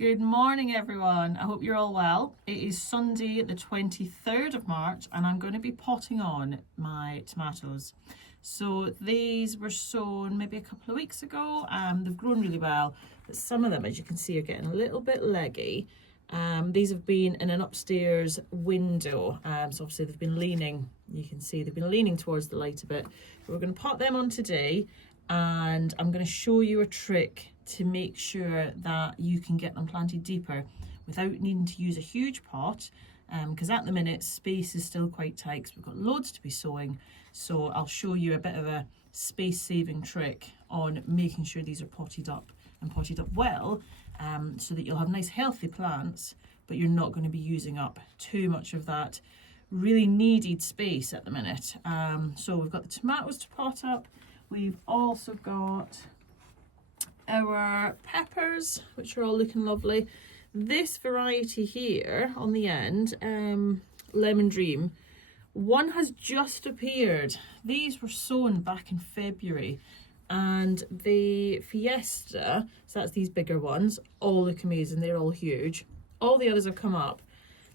Good morning everyone, I hope you're all well. It is Sunday the 23rd of March and I'm going to be potting on my tomatoes. So these were sown maybe a couple of weeks ago. They've grown really well, but some of them, as you can see, are getting a little bit leggy. These have been in an upstairs window, so obviously they've been leaning, you can see they've been leaning towards the light a bit. But we're going to pot them on today and I'm going to show you a trick to make sure that you can get them planted deeper without needing to use a huge pot, because at the minute space is still quite tight because we've got loads to be sowing. So I'll show you a bit of a space saving trick on making sure these are potted up and potted up well, so that you'll have nice healthy plants, but you're not going to be using up too much of that really needed space at the minute. So we've got the tomatoes to pot up. We've also got our peppers, which are all looking lovely. This variety here on the end, Lemon Dream, one has just appeared. These were sown back in February, and the Fiesta, so that's these bigger ones, all look amazing. They're all huge. All the others have come up,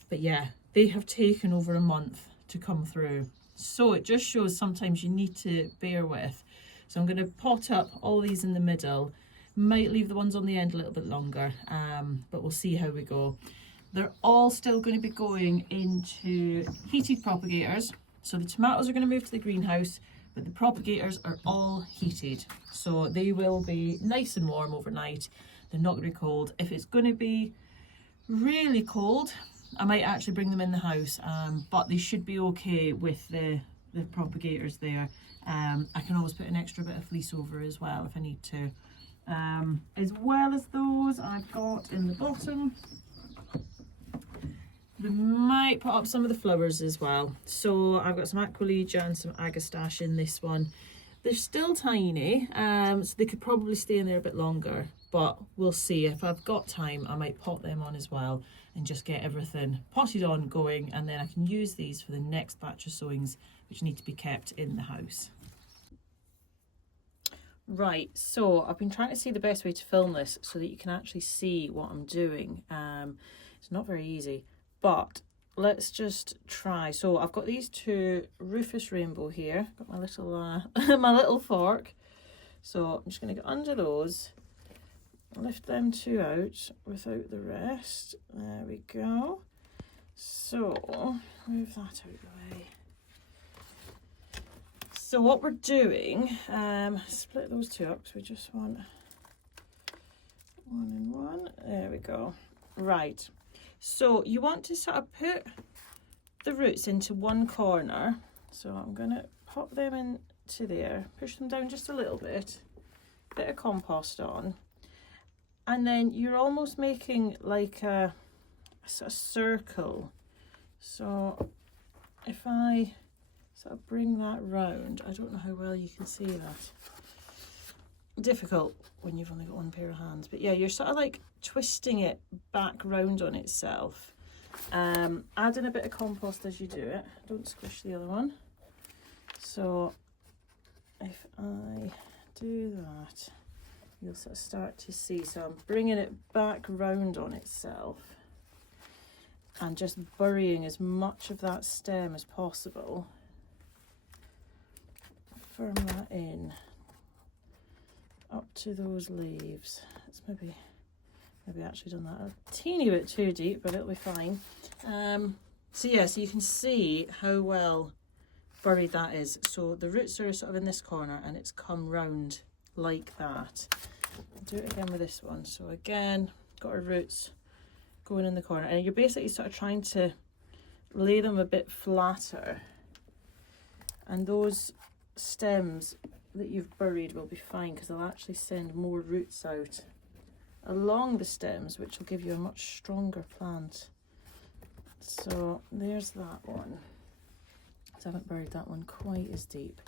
but yeah, they have taken over a month to come through. So it just shows sometimes you need to bear with. So I'm going to pot up all these in the middle. Might leave the ones on the end a little bit longer, but we'll see how we go. They're all still going to be going into heated propagators. So the tomatoes are going to move to the greenhouse, but the propagators are all heated. So they will be nice and warm overnight. They're not going to be cold. If it's going to be really cold, I might actually bring them in the house, but they should be okay with the propagators there. I can always put an extra bit of fleece over as well if I need to. As well as those, I've got in the bottom, we might put up some of the flowers as well. So I've got some Aquilegia and some Agastache in this one. They're still tiny, so they could probably stay in there a bit longer, but we'll see. If I've got time, I might pot them on as well and just get everything potted on going, and then I can use these for the next batch of sowings which need to be kept in the house. Right, so I've been trying to see the best way to film this so that you can actually see what I'm doing. It's not very easy, but let's just try. So I've got these two Rufus Rainbow here. Got my little my little fork. So I'm just going to get under those, lift them two out without the rest. There we go. So move that out of the way. So what we're doing, split those two up because we just want one and one. There we go. Right. So you want to sort of put the roots into one corner. So I'm going to pop them into there, push them down just a little bit of compost on. And then you're almost making like a sort of circle. So if I sort of bring that round, I don't know how well you can see that. Difficult when you've only got one pair of hands, but yeah, you're sort of like twisting it back round on itself. Adding a bit of compost as you do it. Don't squish the other one. So if I do that, you'll sort of start to see. So I'm bringing it back round on itself and just burying as much of that stem as possible. Firm that in up to those leaves. It's maybe actually done that a teeny bit too deep, but it'll be fine. So yeah, so you can see how well buried that is. So the roots are sort of in this corner and it's come round like that. I'll do it again with this one. So again, got our roots going in the corner, and you're basically sort of trying to lay them a bit flatter, and those stems that you've buried will be fine because they'll actually send more roots out along the stems, which will give you a much stronger plant. So there's that one. So I haven't buried that one quite as deep.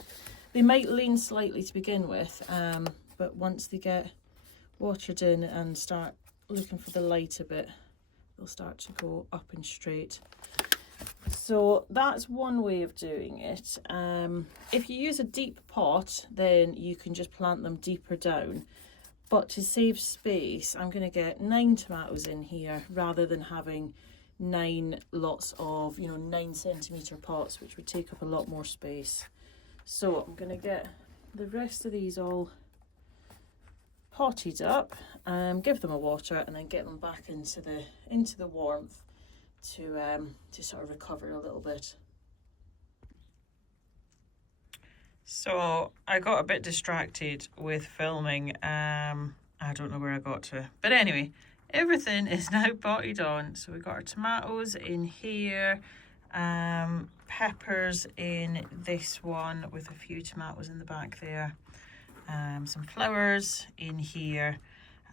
They might lean slightly to begin with, but once they get watered in and start looking for the light a bit, they'll start to go up and straight. So that's one way of doing it. If you use a deep pot, then you can just plant them deeper down. But to save space, I'm going to get 9 tomatoes in here rather than having 9 lots of, 9 centimetre pots, which would take up a lot more space. So I'm going to get the rest of these all potted up, give them a water, and then get them back into the warmth to sort of recover a little bit. So I got a bit distracted with filming. I don't know where I got to, but anyway, everything is now potted on. So we got our tomatoes in here, peppers in this one with a few tomatoes in the back there, some flowers in here,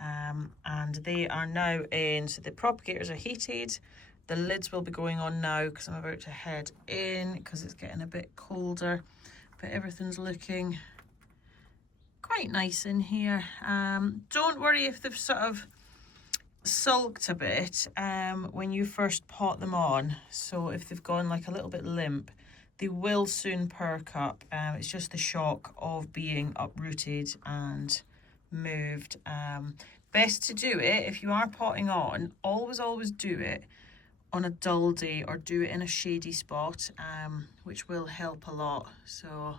and they are now in. So the propagators are heated. The lids will be going on now because I'm about to head in because it's getting a bit colder. But everything's looking quite nice in here. Don't worry if they've sort of sulked a bit when you first pot them on. So if they've gone like a little bit limp, they will soon perk up. It's just the shock of being uprooted and moved. Best to do it, if you are potting on, always do it on a dull day or do it in a shady spot, which will help a lot. So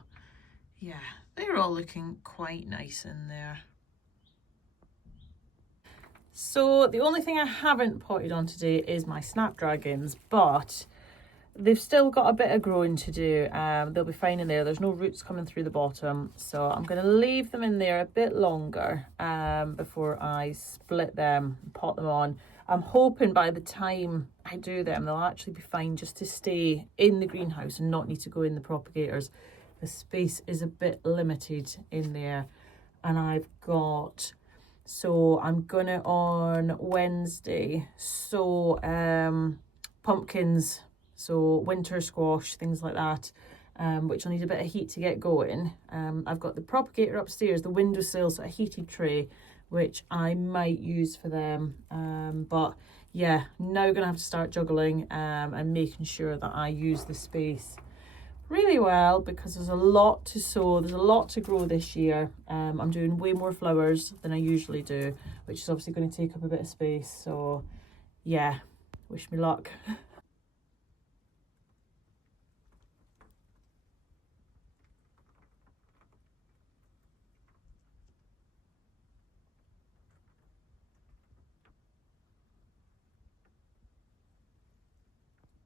yeah, they're all looking quite nice in there. So the only thing I haven't potted on today is my snapdragons, but they've still got a bit of growing to do. They'll be fine in there. There's no roots coming through the bottom, so I'm going to leave them in there a bit longer before I split them and pot them on. I'm hoping by the time I do them, they'll actually be fine just to stay in the greenhouse and not need to go in the propagators. The space is a bit limited in there. And I've got, so I'm gonna on Wednesday sow pumpkins, so winter squash, things like that, which will need a bit of heat to get going. I've got the propagator upstairs, the windowsill, so a heated tray, which I might use for them. But yeah, now gonna have to start juggling and making sure that I use the space really well, because there's a lot to sow, there's a lot to grow this year. I'm doing way more flowers than I usually do, which is obviously going to take up a bit of space. So yeah, wish me luck.